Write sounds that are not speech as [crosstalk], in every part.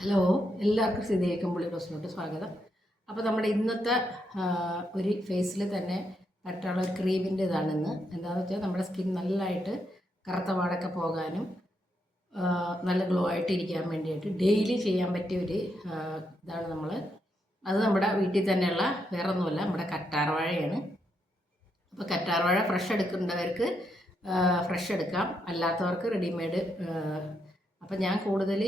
Hello എല്ലാവർക്കും സ്ഥിതിയേക്കും പുള്ളി ഡോസിനോട്ട് സ്വാഗതം. അപ്പോൾ നമ്മുടെ ഇന്നത്തെ ഒരു ഫേസിൽ തന്നെ പറ്റാനുള്ള ഒരു ക്രീമിന്റെ ഇതാണ് ഇന്ന് എന്താണെന്ന് വെച്ചാൽ നമ്മുടെ സ്കിൻ നല്ലതായിട്ട് കറുത്ത പാടൊക്കെ പോകാനും നല്ല ഗ്ലോ ആയിട്ട് ഇരിക്കാൻ വേണ്ടിയിട്ട് ഡെയിലി ചെയ്യാൻ പറ്റിയ ഒരു ഇതാണ് നമ്മൾ അത് നമ്മുടെ വീട്ടിൽ തന്നെയുള്ള വേറെ ഒന്നുമല്ല നമ്മുടെ കറ്റാർവാഴയാണ്. അപ്പോൾ കറ്റാർവാഴ ഫ്രഷ് എടുക്കേണ്ടവർക്ക് ഫ്രഷ് എടുക്കാം. അല്ലാത്തവർക്ക് റെഡിമെയ്ഡ് അപ്പം ഞാൻ കൂടുതൽ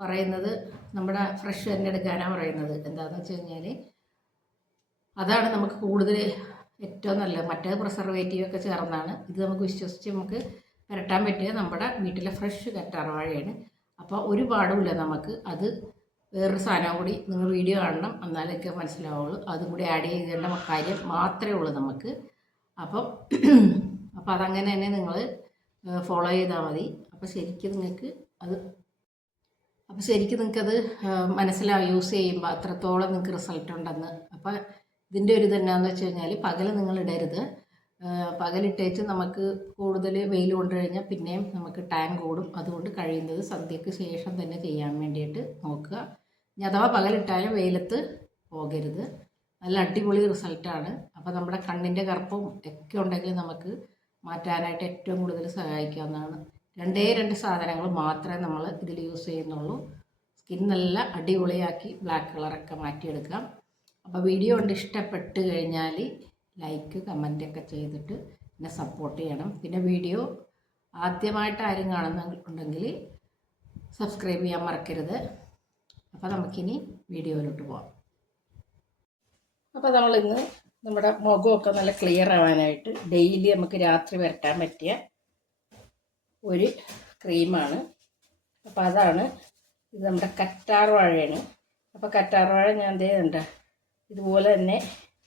പറയുന്നത് നമ്മുടെ ഫ്രഷ് തന്നെ എടുക്കാനാണ് പറയുന്നത്. എന്താണെന്ന് വെച്ച് കഴിഞ്ഞാൽ അതാണ് നമുക്ക് കൂടുതൽ ഏറ്റവും നല്ലത്. മറ്റേ പ്രിസർവേറ്റീവ് ഒക്കെ ചേർന്നാണ് ഇത് നമുക്ക് വിശ്വസിച്ച് നമുക്ക് പുരട്ടാൻ പറ്റിയ നമ്മുടെ വീട്ടിലെ ഫ്രഷ് കറ്റാർവാഴയാണ്. അപ്പോൾ ഒരു പാടുമില്ല നമുക്ക്. അത് വേറൊരു സാധനം കൂടി നിങ്ങൾ വീഡിയോ കാണണം. എന്നാലൊക്കെ മനസ്സിലാവുള്ളൂ. അതും കൂടി ആഡ് ചെയ്തേണ്ട കാര്യം മാത്രമേ ഉള്ളൂ നമുക്ക്. അപ്പം അപ്പോൾ അതങ്ങനെ തന്നെ നിങ്ങൾ ഫോളോ ചെയ്താൽ മതി. അപ്പോൾ ശരിക്കും നിങ്ങൾക്ക് അത് അപ്പോൾ ശരിക്കും നിങ്ങൾക്കത് മനസ്സിലാവും യൂസ് ചെയ്യുമ്പോൾ അത്രത്തോളം നിങ്ങൾക്ക് റിസൾട്ട് ഉണ്ടെന്ന്. അപ്പോൾ ഇതിന്റെ ഒരു തന്നെയാണെന്ന് വെച്ച് കഴിഞ്ഞാൽ പകൽ നിങ്ങൾ ഇടരുത്. പകലിട്ടേച്ച് നമുക്ക് കൂടുതൽ വെയിൽ കൊണ്ടു കഴിഞ്ഞാൽ പിന്നെയും നമുക്ക് ടാൻ കൂടും. അതുകൊണ്ട് കഴിയുന്നത് സന്ധ്യയ്ക്ക് ശേഷം തന്നെ ചെയ്യാൻ വേണ്ടിയിട്ട് നോക്കുക. ഇനി അഥവാ പകലിട്ടാലും വെയിലത്ത് പോകരുത്. നല്ല അടിപൊളി റിസൾട്ടാണ് അപ്പോൾ നമ്മുടെ കണ്ണിന്റെ കറുപ്പും ഒക്കെ ഉണ്ടെങ്കിൽ നമുക്ക് മാറ്റാനായിട്ട് ഏറ്റവും കൂടുതൽ സഹായിക്കാവുന്നതാണ്. രണ്ടേ രണ്ട് സാധനങ്ങൾ മാത്രമേ നമ്മൾ ഇതിൽ യൂസ് ചെയ്യുന്നുള്ളൂ. സ്കിൻ നല്ല അടിപൊളിയാക്കി ബ്ലാക്ക് കളറൊക്കെ മാറ്റിയെടുക്കാം. അപ്പോൾ വീഡിയോ കൊണ്ട് ഇഷ്ടപ്പെട്ട് കഴിഞ്ഞാൽ ലൈക്ക് കമന്റൊക്കെ ചെയ്തിട്ട് എന്നെ സപ്പോർട്ട് ചെയ്യണം. പിന്നെ വീഡിയോ ആദ്യമായിട്ട് ആരും കാണുന്നുണ്ടെങ്കിൽ സബ്സ്ക്രൈബ് ചെയ്യാൻ മറക്കരുത്. അപ്പോൾ നമുക്കിനി വീഡിയോയിലോട്ട് പോവാം. അപ്പോൾ നമ്മളിന്ന് നമ്മുടെ മുഖമൊക്കെ നല്ല ക്ലിയർ ആവാനായിട്ട് ഡെയിലി നമുക്ക് രാത്രി വരട്ടാൻ പറ്റിയ ഒരു ക്രീമാണ്. അപ്പോൾ അതാണ് ഇത് നമ്മുടെ കറ്റാർ വാഴയാണ്. അപ്പോൾ കറ്റാർ വാഴ ഞാൻ ദേ ഉണ്ട് ഇതുപോലെ തന്നെ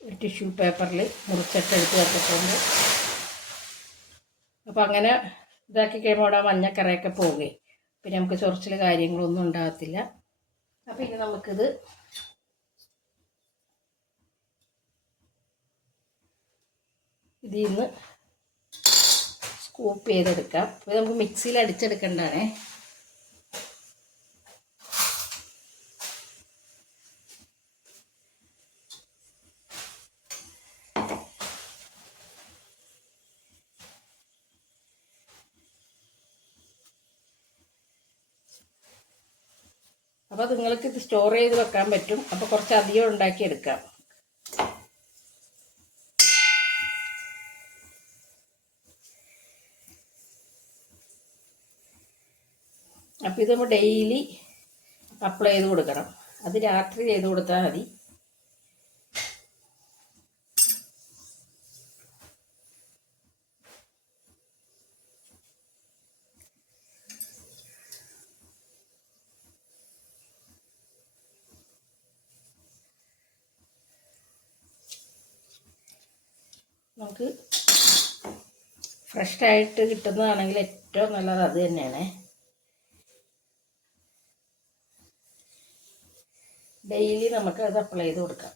ഒരു ടിഷ്യൂ പേപ്പറിൽ മുറിച്ചിട്ടെടുത്ത് വെച്ചിട്ടുണ്ട്. അപ്പോൾ അങ്ങനെ ഇതാക്കി കഴിയുമ്പോൾ അവിടെ മഞ്ഞക്കറയൊക്കെ പോവുകയും. പിന്നെ നമുക്ക് ചൊറിച്ചിൽ കാര്യങ്ങളൊന്നും ഉണ്ടാകത്തില്ല. അപ്പോൾ ഇനി നമുക്കിത് ഇതിൽ നിന്ന് സ്കൂപ്പ് ചെയ്തെടുക്കാം. അപ്പോൾ നമുക്ക് മിക്സിയിൽ അടിച്ചെടുക്കേണ്ടതാണേ. അപ്പോൾ നിങ്ങൾക്ക് ഇത് സ്റ്റോർ ചെയ്ത് വെക്കാൻ പറ്റും. അപ്പോൾ കുറച്ച് അധികം ഉണ്ടാക്കിയെടുക്കാം. അപ്പോൾ ഇത് നമ്മൾ ഡെയിലി അപ്ലൈ ചെയ്ത് കൊടുക്കണം. അത് രാത്രി ചെയ്ത് കൊടുത്താൽ മതി. നമുക്ക് ഫ്രഷ് ആയിട്ട് കിട്ടുന്നതാണെങ്കിൽ ഏറ്റവും നല്ലത് അത് തന്നെയാണ്. ഡെയിലി നമുക്ക് അത് അപ്ലൈ ചെയ്ത് കൊടുക്കാം.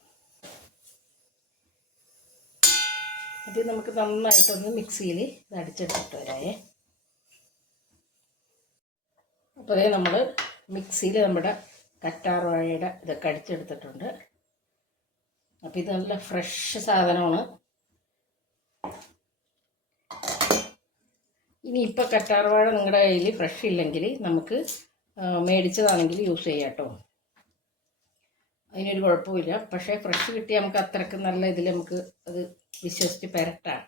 അത് നമുക്ക് നന്നായിട്ടൊന്ന് മിക്സിയിൽ ഇത് അടിച്ചെടുത്തിട്ട് വരായേ അപ്പോൾ അതേ നമ്മൾ മിക്സിയിൽ നമ്മുടെ കറ്റാർവാഴയുടെ ഇതൊക്കെ അടിച്ചെടുത്തിട്ടുണ്ട്. അപ്പോൾ ഇത് നല്ല ഫ്രഷ് സാധനമാണ്. ഇനി ഇപ്പോൾ കറ്റാർവാഴ നിങ്ങളുടെ കയ്യിൽ ഫ്രഷ് ഇല്ലെങ്കിൽ നമുക്ക് മേടിച്ചതാണെങ്കിൽ യൂസ് ചെയ്യാം കേട്ടോ അതിനൊരു കുഴപ്പമില്ല. പക്ഷേ ഫ്രഷ് കിട്ടിയാൽ നമുക്ക് അത്രയ്ക്ക് നല്ല ഇതിൽ നമുക്ക് അത് വിശ്വസിച്ച് പെരട്ടാം.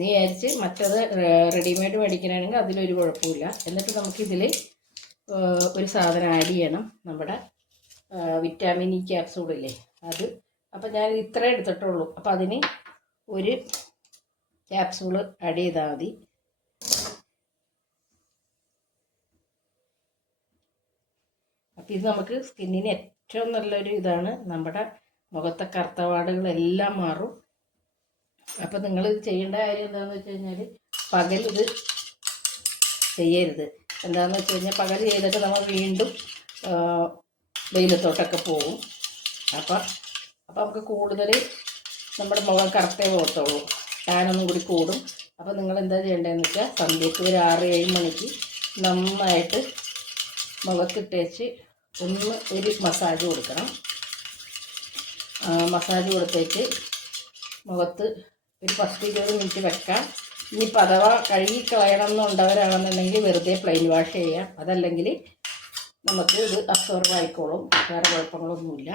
നീ വിചാരിച്ച് മറ്റത് റെഡിമെയ്ഡ് മേടിക്കണമെങ്കിൽ അതിലൊരു കുഴപ്പമില്ല. എന്നിട്ട് നമുക്കിതിൽ ഒരു സാധനം ആഡ് ചെയ്യണം. നമ്മുടെ വിറ്റാമിൻ ഇ ക്യാപ്സൂളില്ലേ അത്. അപ്പം ഞാൻ ഇത്രേ എടുത്തിട്ടുള്ളൂ. അപ്പം അതിന് ഒരു ക്യാപ്സൂൾ ആഡ് ചെയ്താൽ മതി. അപ്പം ഇത് നമുക്ക് സ്കിന്നിന് ഏറ്റവും നല്ലൊരു ഇതാണ് നമ്മുടെ മുഖത്തെ കറുത്തപാടുകളെല്ലാം മാറും. അപ്പം നിങ്ങൾ ചെയ്യേണ്ട കാര്യം എന്താണെന്ന് വെച്ച് കഴിഞ്ഞാൽ പകൽ ഇത് ചെയ്യരുത്. എന്താണെന്ന് വെച്ച് കഴിഞ്ഞാൽ പകൽ ചെയ്തിട്ട് നമ്മൾ വീണ്ടും വെയിലത്തോട്ടൊക്കെ പോകും അപ്പം അപ്പം നമുക്ക് കൂടുതൽ നമ്മുടെ മുഖം കറുത്തേ പോകത്തുള്ളൂ. ടാനൊന്നും കൂടി കൂടും. അപ്പം നിങ്ങൾ എന്താ ചെയ്യേണ്ടതെന്ന് വെച്ചാൽ സന്ധ്യയ്ക്ക് ഒരു ആറ് ഏഴ് മണിക്ക് നന്നായിട്ട് മുഖത്തിട്ടേച്ച് ഒന്ന് ഒരു മസാജ് കൊടുക്കണം. മസാജ് കൊടുത്തേക്ക് മുഖത്ത് ഒരു പത്ത് ഇരുപത് മിനിറ്റ് വെക്കാം. ഇനിയിപ്പോൾ അഥവാ കഴുകി കളയണം എന്നുണ്ടവരാണെന്നുണ്ടെങ്കിൽ വെറുതെ പ്ലെയിൻ വാഷ് ചെയ്യാം അതല്ലെങ്കിൽ നമുക്ക് ഇത് അബ്സോർവ് ആയിക്കോളും. വേറെ കുഴപ്പങ്ങളൊന്നുമില്ല.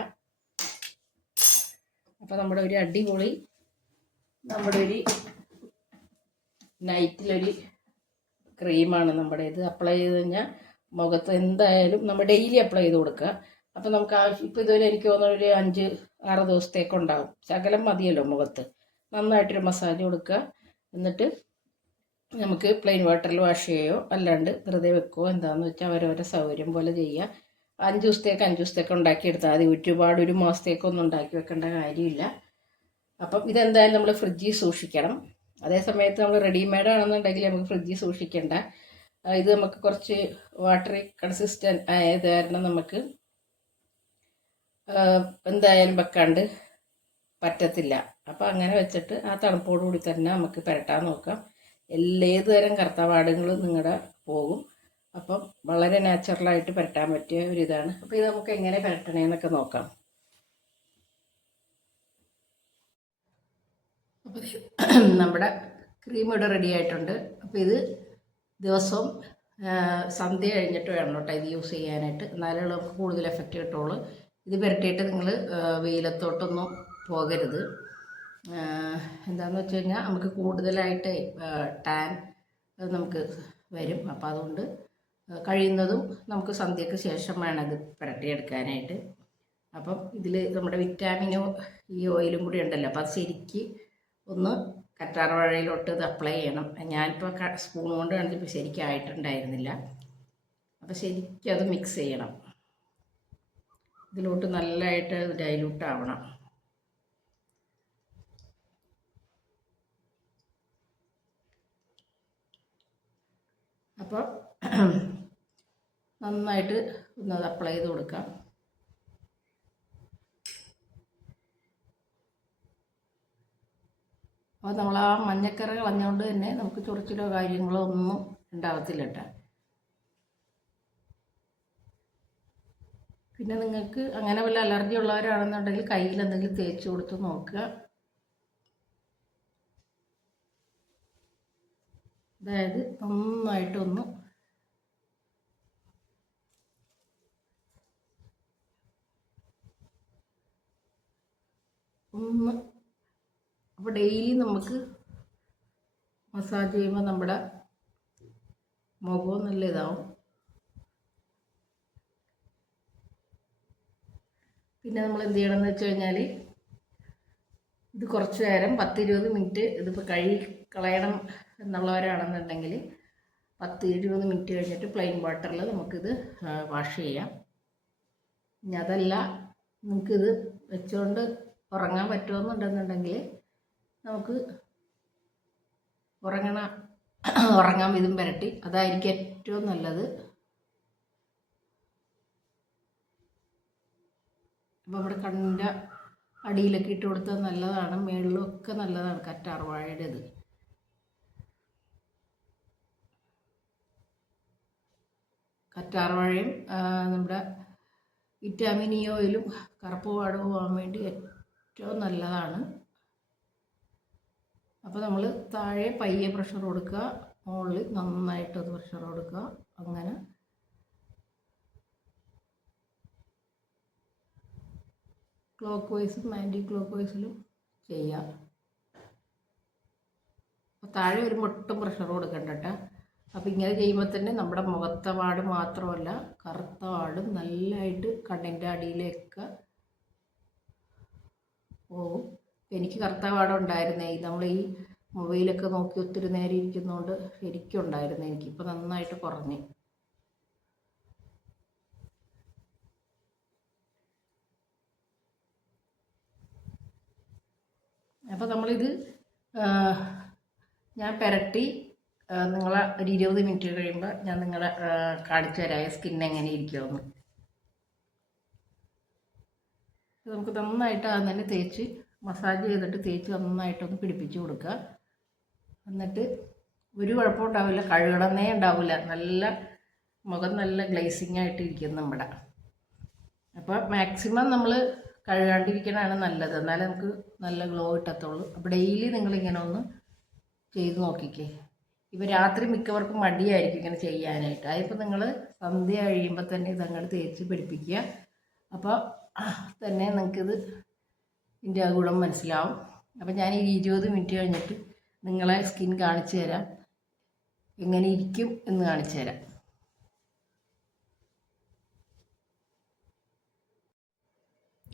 അപ്പോൾ നമ്മുടെ ഒരു അടിപൊളി നമ്മുടെ ഒരു നൈറ്റിലൊരു ക്രീമാണ് നമ്മുടെ ഇത് അപ്ലൈ ചെയ്ത് കഴിഞ്ഞാൽ മുഖത്ത് എന്തായാലും നമ്മൾ ഡെയിലി അപ്ലൈ ചെയ്ത് കൊടുക്കുക. അപ്പം നമുക്ക് ആവശ്യം ഇപ്പോൾ ഇതുവരെ എനിക്ക് തോന്നുന്നു ഒരു അഞ്ച് ആറ് ദിവസത്തേക്ക് ഉണ്ടാവും. ശകലം മതിയല്ലോ മുഖത്ത്. നന്നായിട്ടൊരു മസാജ് കൊടുക്കുക. എന്നിട്ട് നമുക്ക് പ്ലെയിൻ വാട്ടറിൽ വാഷ് ചെയ്യുകയോ അല്ലാണ്ട് വെറുതെ വെക്കുകയോ എന്താണെന്ന് വെച്ചാൽ അവരവരെ സൗകര്യം പോലെ ചെയ്യുക. അഞ്ച് ദിവസത്തേക്ക് അഞ്ച് ദിവസത്തേക്ക് ഉണ്ടാക്കിയെടുത്താൽ മതി. ഒരുപാട് ഒരു മാസത്തേക്കൊന്നും ഉണ്ടാക്കി വെക്കേണ്ട കാര്യമില്ല. അപ്പം ഇതെന്തായാലും നമ്മൾ ഫ്രിഡ്ജിൽ സൂക്ഷിക്കണം. അതേ സമയത്ത് നമ്മൾ റെഡിമെയ്ഡ് ആണെന്നുണ്ടെങ്കിൽ നമുക്ക് ഫ്രിഡ്ജിൽ സൂക്ഷിക്കേണ്ട. ഇത് നമുക്ക് കുറച്ച് വാട്ടറി കൺസിസ്റ്റന്റ് ആയത് കാരണം നമുക്ക് എന്തായാലും വെക്കാണ്ട് പറ്റത്തില്ല. അപ്പോൾ അങ്ങനെ വെച്ചിട്ട് ആ തണുപ്പോടുകൂടി തന്നെ നമുക്ക് പുരട്ടാൻ നോക്കാം. എല്ലാ ഏത് തരം കർത്തവാടുകളും നിങ്ങളുടെ പോകും. അപ്പം വളരെ നാച്ചുറലായിട്ട് പുരട്ടാൻ പറ്റിയ ഒരു അപ്പോൾ ഇത് നമുക്ക് എങ്ങനെ പുരട്ടണേന്നൊക്കെ നോക്കാം. അപ്പോൾ നമ്മുടെ ക്രീം ഇവിടെ റെഡി ആയിട്ടുണ്ട്. അപ്പോൾ ഇത് ദിവസവും സന്ധ്യ കഴിഞ്ഞിട്ട് വേണം കേട്ടോ ഇത് യൂസ് ചെയ്യാനായിട്ട്. എന്നാലേ നമുക്ക് കൂടുതൽ എഫക്റ്റ് കിട്ടുള്ളൂ. ഇത് പുരട്ടിയിട്ട് നിങ്ങൾ വെയിലത്തോട്ടൊന്നും പോകരുത്. എന്താണെന്ന് വെച്ച് കഴിഞ്ഞാൽ നമുക്ക് കൂടുതലായിട്ട് ടാൻ നമുക്ക് വരും. അപ്പോൾ അതുകൊണ്ട് കഴിയുന്നതും നമുക്ക് സന്ധ്യക്ക് ശേഷം വേണം ഇത് പുരട്ടിയെടുക്കാനായിട്ട്. അപ്പം ഇതിൽ നമ്മുടെ വിറ്റാമിനോ ഈ ഓയിലും കൂടി ഉണ്ടല്ലോ. അപ്പോൾ അത് ശരിക്ക് ഒന്ന് കറ്റാർവാഴയിലോട്ട് ഇത് അപ്ലൈ ചെയ്യണം. ഞാനിപ്പോൾ സ്പൂൺ കൊണ്ട് കാണിച്ചപ്പോൾ ശരിക്കും ആയിട്ടുണ്ടായിരുന്നില്ല. അപ്പോൾ ശരിക്കും അത് മിക്സ് ചെയ്യണം. ഇതിലോട്ട് നല്ലതായിട്ട് ഡൈലൂട്ട് ആവണം. അപ്പോൾ നന്നായിട്ട് ഒന്ന് അത് അപ്ലൈ ചെയ്ത് കൊടുക്കാം. അപ്പോൾ നമ്മൾ ആ മഞ്ഞക്കറ കളഞ്ഞുകൊണ്ട് തന്നെ നമുക്ക് ചൊറിച്ചിലോ കാര്യങ്ങളോ ഒന്നും ഉണ്ടാകത്തില്ല കേട്ടോ. പിന്നെ നിങ്ങൾക്ക് അങ്ങനെ വല്ല അലർജി ഉള്ളവരാണെന്നുണ്ടെങ്കിൽ കയ്യിൽ എന്തെങ്കിലും തേച്ച് കൊടുത്ത് നോക്കുക. അതായത് നന്നായിട്ടൊന്ന് ഒന്ന് അപ്പോൾ ഡെയിലി നമുക്ക് മസാജ് ചെയ്യുമ്പോൾ നമ്മുടെ മുഖവും നല്ല ഇതാവും. പിന്നെ നമ്മൾ എന്ത് ചെയ്യണം എന്ന് വെച്ച് കഴിഞ്ഞാൽ ഇത് കുറച്ച് നേരം പത്തിരുപത് മിനിറ്റ് ഇതിപ്പോൾ കഴുകി കളയണം എന്നുള്ളവരാണെന്നുണ്ടെങ്കിൽ പത്ത് ഇരുപത് മിനിറ്റ് കഴിഞ്ഞിട്ട് പ്ലെയിൻ വാട്ടറിൽ നമുക്കിത് വാഷ് ചെയ്യാം. ഇനി അതല്ല നിങ്ങൾക്കിത് വെച്ചുകൊണ്ട് ഉറങ്ങാൻ പറ്റുമെന്നുണ്ടെന്നുണ്ടെങ്കിൽ നമുക്ക് ഉറങ്ങണ ഉറങ്ങാൻ വിധം പുരട്ടി. അതായിരിക്കും ഏറ്റവും നല്ലത്. അപ്പോൾ ഇവിടെ കണ്ണിന്റെ അടിയിലൊക്കെ ഇട്ട് കൊടുത്താൽ നല്ലതാണ്. മേളിലൊക്കെ നല്ലതാണ് കറ്റാർ കറ്റാർവാഴയും നമ്മുടെ വിറ്റാമിൻ ഇ ഓയിലും കറുപ്പ് പാട് പോകാൻ വേണ്ടി ഏറ്റവും നല്ലതാണ്. അപ്പോൾ നമ്മൾ താഴെ പയ്യെ പ്രഷർ കൊടുക്കുക മുകളിൽ നന്നായിട്ട് അത് പ്രഷർ കൊടുക്കുക. അങ്ങനെ. ക്ലോക്ക് വൈസും ആന്റി ക്ലോക്ക് വൈസിലും ചെയ്യാം. അപ്പോൾ താഴെ വരുമ്പോൾ ഒട്ടും പ്രഷർ കൊടുക്കണ്ട അപ്പോൾ ഇങ്ങനെ ചെയ്യുമ്പോൾ തന്നെ നമ്മുടെ മുഖത്തെ പാട് മാത്രമല്ല കറുത്ത പാടും നല്ലതായിട്ട് കണ്ണിന്റെ അടിയിലേക്ക് പോകും. എനിക്ക് കറുത്ത ഉണ്ടായിരുന്നേ. നമ്മൾ ഈ മൊബൈലൊക്കെ നോക്കി ഒത്തിരി നേരം ഇരിക്കുന്നതുകൊണ്ട് എനിക്കുണ്ടായിരുന്നു. എനിക്കിപ്പോൾ നന്നായിട്ട് കുറഞ്ഞു. അപ്പോൾ നമ്മളിത് ഞാൻ പെരട്ടി നിങ്ങളെ ഒരു ഇരുപത് മിനിറ്റ് കഴിയുമ്പോൾ ഞാൻ നിങ്ങളെ കാണിച്ചു തരാം. സ്കിൻ എങ്ങനെ ഇരിക്കുമെന്ന് നമുക്ക് നന്നായിട്ട് അത് തന്നെ തേച്ച് മസാജ് ചെയ്തിട്ട് തേച്ച് നന്നായിട്ടൊന്ന് പിടിപ്പിച്ച് കൊടുക്കുക. എന്നിട്ട് ഒരു കുഴപ്പം ഉണ്ടാവില്ല കഴുകണമെന്നേ ഉണ്ടാവില്ല. നല്ല മുഖം നല്ല ഗ്ലേസിങ് ആയിട്ട് ഇരിക്കും നമ്മുടെ. അപ്പോൾ മാക്സിമം നമ്മൾ കഴുകാണ്ടിരിക്കണതാണ് നല്ലത്. എന്നാലേ നമുക്ക് നല്ല ഗ്ലോ കിട്ടത്തുള്ളൂ. അപ്പോൾ ഡെയിലി നിങ്ങളിങ്ങനെ ഒന്ന് ചെയ്ത് നോക്കിക്കേ. ഇപ്പോൾ രാത്രി മിക്കവർക്കും മടിയായിരിക്കും ഇങ്ങനെ ചെയ്യാനായിട്ട്. അതിപ്പോൾ നിങ്ങൾ സന്ധ്യ കഴിയുമ്പോൾ തന്നെ ഇതങ്ങോട്ട് തേച്ച് പിടിപ്പിക്കുക. അപ്പോൾ തന്നെ നിങ്ങൾക്കിത് ഇതിന്റെ ആ ഗുണം മനസ്സിലാവും. അപ്പം ഞാൻ ഈ ഇരുപത് മിനിറ്റ് കഴിഞ്ഞിട്ട് നിങ്ങളെ സ്കിൻ കാണിച്ചു തരാം. എങ്ങനെ ഇരിക്കും എന്ന് കാണിച്ചു തരാം.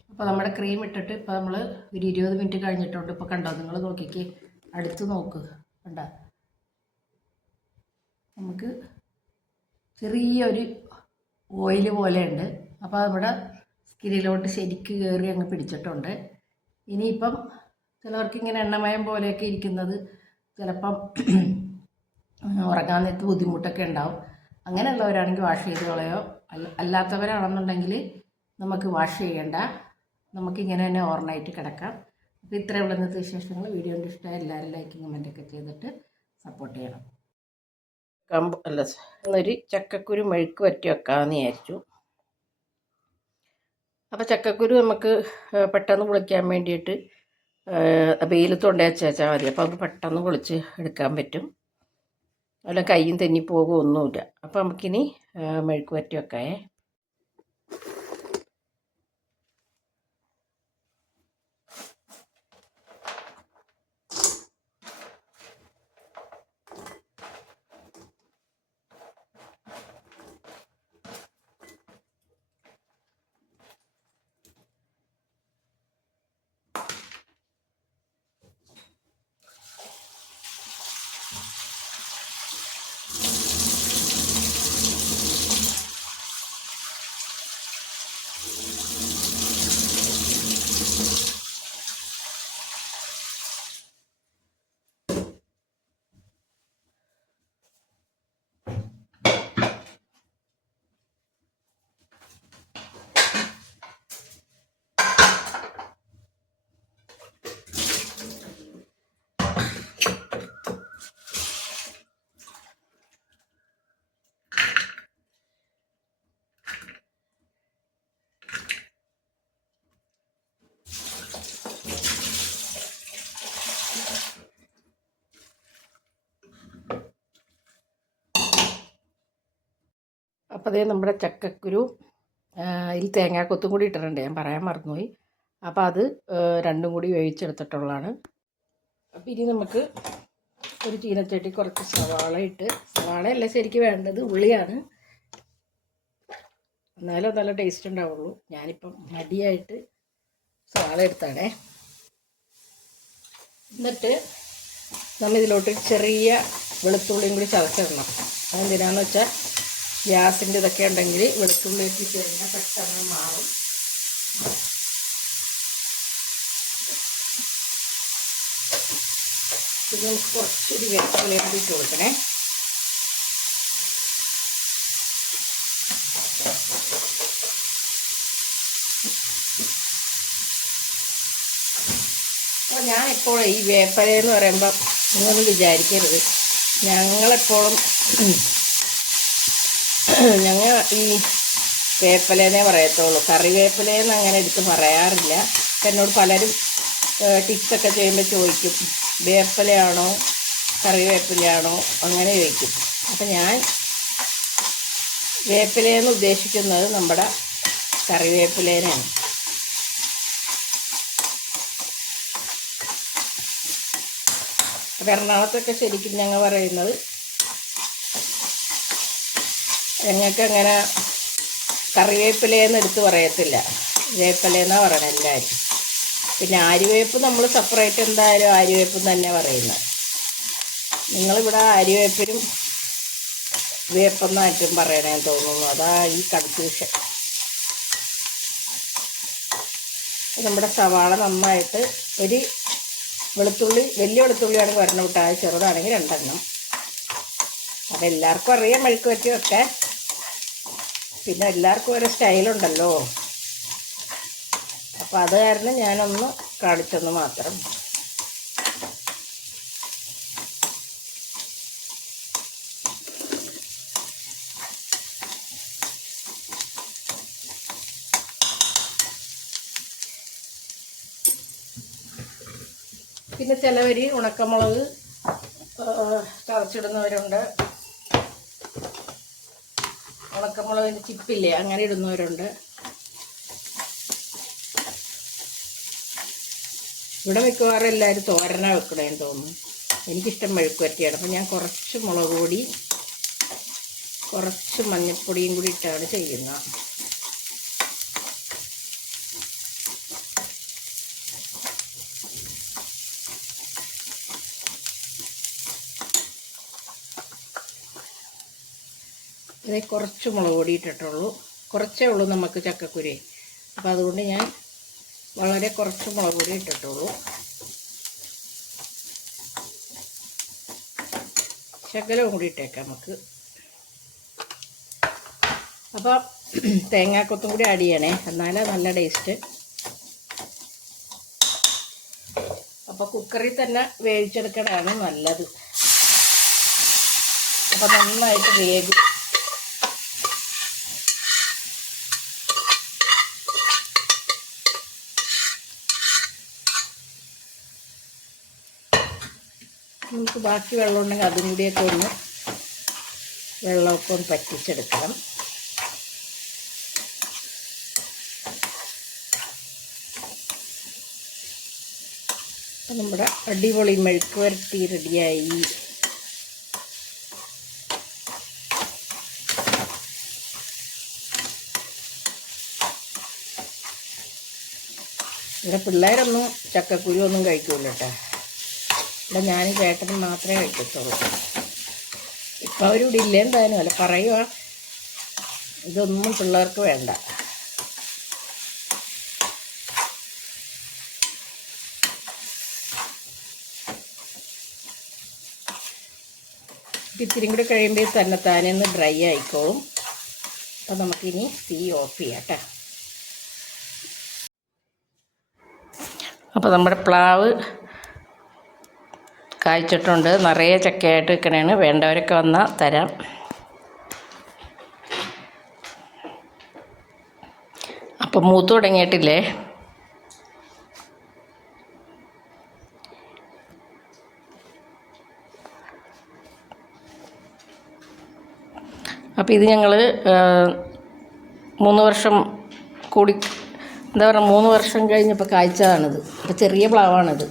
അപ്പോൾ നമ്മുടെ ക്രീം ഇട്ടിട്ട് ഇപ്പോൾ നമ്മൾ ഒരു ഇരുപത് മിനിറ്റ് കഴിഞ്ഞിട്ടുണ്ട്. ഇപ്പോൾ കണ്ടോ നിങ്ങൾ നോക്കിക്കേ. അടുത്ത് നോക്ക്. കണ്ട? നമുക്ക് ചെറിയൊരു ഓയിൽ പോലെ ഉണ്ട്. അപ്പോൾ നമ്മുടെ സ്കിന്നിലോട്ട് ശരിക്ക് കയറി അങ്ങ് പിടിച്ചിട്ടുണ്ട്. ഇനിയിപ്പം ചിലവർക്ക് ഇങ്ങനെ എണ്ണമയം പോലെയൊക്കെ ഇരിക്കുന്നത് ചിലപ്പം ഉറങ്ങാൻ നേരത്ത് ബുദ്ധിമുട്ടൊക്കെ ഉണ്ടാവും. അങ്ങനെയുള്ളവരാണെങ്കിൽ വാഷ് ചെയ്ത് കളയോ. അല്ല അല്ലാത്തവരാണെന്നുണ്ടെങ്കിൽ നമുക്ക് വാഷ് ചെയ്യേണ്ട. നമുക്കിങ്ങനെ തന്നെ ഓവർനൈറ്റ് കിടക്കാം. അപ്പോൾ ഇത്രയുള്ള ഇന്നത്തെ വിശേഷങ്ങൾ. വീഡിയോന്റെ ഇഷ്ടമായ എല്ലാവരും ലൈക്കും കമന്റൊക്കെ ചെയ്തിട്ട് സപ്പോർട്ട് ചെയ്യണം. കമ്പ് അല്ല ഒരു ചക്കക്കുരു മെഴുക്ക് വറ്റി വെക്കാമെന്ന് വിചാരിച്ചു. അപ്പോൾ ചക്കക്കുരു നമുക്ക് പെട്ടെന്ന് കുളിക്കാൻ വേണ്ടിയിട്ട് വെയിലത്ത് കൊണ്ടേ വെച്ചാൽ മതി. അപ്പോൾ നമുക്ക് പെട്ടെന്ന് കുളിച്ച് എടുക്കാൻ പറ്റും. അല്ല കയ്യും തെന്നിപ്പോകുമോ ഒന്നുമില്ല. അപ്പോൾ നമുക്കിനി മെഴുക്ക് വറ്റി വെക്കാമേ. അപ്പോൾ അതേ നമ്മുടെ ചക്കക്കുരു ഇതിൽ ഇതിൽ തേങ്ങാക്കൊത്തും കൂടി ഇട്ടിട്ടുണ്ട്. ഞാൻ പറയാൻ മറന്നുപോയി. അപ്പോൾ അത് രണ്ടും കൂടി വേവിച്ചെടുത്തിട്ടുള്ളതാണ്. അപ്പോൾ ഇനി നമുക്ക് ഒരു ചീനച്ചട്ടി കുറച്ച് സവാള ഇട്ട് സവാളയല്ല ശരിക്കും വേണ്ടത് ഉള്ളിയാണ്. എന്നാലും നല്ല ടേസ്റ്റ് ഉണ്ടാവുള്ളൂ. ഞാനിപ്പം മടിയായിട്ട് സവാള എടുത്താണേ. എന്നിട്ട് നമ്മളിതിലോട്ട് ചെറിയ വെളുത്തുള്ളിയും കൂടി ചതച്ചിടണം. അതെന്തിനാന്ന് വെച്ചാൽ ഗ്യാസിന്റെ ഇതൊക്കെ ഉണ്ടെങ്കിൽ വെളുത്തുള്ളി ഇട്ട് കഴിഞ്ഞാൽ പെട്ടെന്ന് മാറും. പിന്നെ നമുക്ക് കുറച്ചൊരു കൂടി ഇട്ട് കൊടുക്കണേ. അപ്പോൾ ഞാൻ ഇപ്പോൾ ഈ വേപ്പല എന്ന് പറയുമ്പോൾ നിങ്ങൾ വിചാരിക്കരുത്. ഞങ്ങളെപ്പോഴും [clears throat] ഞങ്ങൾ ഈ വേപ്പിലേനെ പറയത്തുള്ളൂ. കറിവേപ്പിലേന്ന് അങ്ങനെ എടുത്ത് പറയാറില്ല. എന്നോട് പലരും ടിപ്സൊക്കെ ചെയ്യുമ്പോൾ ചോദിക്കും. വേപ്പിലയാണോ കറിവേപ്പിലയാണോ അങ്ങനെ ചോദിക്കും. അപ്പം ഞാൻ വേപ്പിലേന്ന് ഉദ്ദേശിക്കുന്നത് നമ്മുടെ കറിവേപ്പിലേനാണ് അപ്പം എറണാകുളത്തൊക്കെ ശരിക്കും ഞങ്ങൾ പറയുന്നത് ഞങ്ങൾക്ക് അങ്ങനെ കറിവേപ്പിലയെന്ന് എടുത്ത് പറയത്തില്ല. വേപ്പിലയെന്നാണ് പറയണത് എല്ലാവരും പിന്നെ ആര്യവേപ്പ് നമ്മൾ സെപ്പറേറ്റ് എന്തായാലും ആര്യവേപ്പ് തന്നെ പറയുന്നത്. നിങ്ങളിവിടെ ആര്യവേപ്പിനും വേപ്പെന്നായിട്ടും പറയണേന്ന് തോന്നുന്നു. അതാ ഈ കൺഫ്യൂഷൻ നമ്മുടെ സവാള നന്നായിട്ട് ഒരു വെളുത്തുള്ളി വലിയ വെളുത്തുള്ളിയാണെങ്കിൽ ഒരെണ്ണം വിട്ടാൽ ചെറുതാണെങ്കിൽ രണ്ടെണ്ണം. അതെല്ലാവർക്കും അറിയാം മെഴുക്ക് പറ്റിയൊക്കെ പിന്നെ എല്ലാവർക്കും ഓരോ സ്റ്റൈലുണ്ടല്ലോ. അപ്പോൾ അത് കാരണം ഞാനൊന്ന് കാണിച്ചെന്ന് മാത്രം. പിന്നെ ചിലവർ ഉണക്കമുളക് ചതച്ചിടുന്നവരുണ്ട് ഉണക്കമുളകിന്റെ ചിപ്പില്ലേ അങ്ങനെ ഇടുന്നവരുണ്ട്. ഇവിടെ മിക്കവാറും എല്ലാവരും തോരന വെക്കണേന്ന് തോന്നുന്നു. എനിക്കിഷ്ടം മെഴുക്കുവരട്ടിയാണ്. അപ്പം ഞാൻ കുറച്ച് മുളക് പൊടി കുറച്ച് മഞ്ഞൾപ്പൊടിയും കൂടി ഇട്ടാണ് ചെയ്യുന്നത്. ഇതിൽ കുറച്ച് മുളക് പൊടി ഇട്ടിട്ടുള്ളൂ. കുറച്ചേ ഉള്ളൂ നമുക്ക് ചക്കക്കുരി. അപ്പം അതുകൊണ്ട് ഞാൻ വളരെ കുറച്ച് മുളക് പൊടി ഇട്ടിട്ടുള്ളൂ. ശകലവും കൂടി ഇട്ടേക്കാം നമുക്ക്. അപ്പോൾ തേങ്ങാക്കൊത്തും കൂടി ആഡ് ചെയ്യണേ. എന്നാലേ നല്ല ടേസ്റ്റ് അപ്പോൾ കുക്കറിൽ തന്നെ വേവിച്ചെടുക്കണതാണ് നല്ലത്. അപ്പോൾ നന്നായിട്ട് വേഗം നമുക്ക് ബാക്കി വെള്ളം ഉണ്ടെങ്കിൽ അതും കൂടിയൊക്കെ ഒന്ന് വെള്ളമൊക്കെ ഒന്ന് പറ്റിച്ചെടുക്കണം. അപ്പം നമ്മുടെ അടിപൊളി മെഴുക്ക് വരട്ടി റെഡിയായി. ഇവിടെ പിള്ളേരൊന്നും ചക്കക്കുരു ഒന്നും കഴിക്കൂല കേട്ടോ. ഇവിടെ ഞാനും ചേട്ടനും മാത്രമേ കഴിക്കത്തുള്ളൂ ഇപ്പം അവരിവിടെ ഇല്ല എന്തായാലും അല്ല പറയുക ഇതൊന്നും പിള്ളേർക്ക് വേണ്ട. ഇത് ഇത്തിരി കൂടി കഴിയുമ്പോൾ തന്നെ താനെ ഒന്ന് ഡ്രൈ ആയിക്കോളും. അപ്പം നമുക്കിനി തീ ഓഫ് ചെയ്യാം കേട്ടോ അപ്പോൾ നമ്മുടെ പ്ലാവ് കായ്ച്ചിട്ടുണ്ട്. നിറയെ ചക്കയായിട്ട് നിൽക്കണേണ്. വേണ്ടവരൊക്കെ വന്നാൽ തരാം. അപ്പം മൂത്ത് തുടങ്ങിയിട്ടില്ലേ? അപ്പോൾ ഇത് ഞങ്ങൾ മൂന്ന് വർഷം കൂടി എന്താ പറയുക മൂന്ന് വർഷം കഴിഞ്ഞപ്പോൾ കായ്ച്ചതാണിത്. അപ്പോൾ ചെറിയ പ്ലാവാണിത്.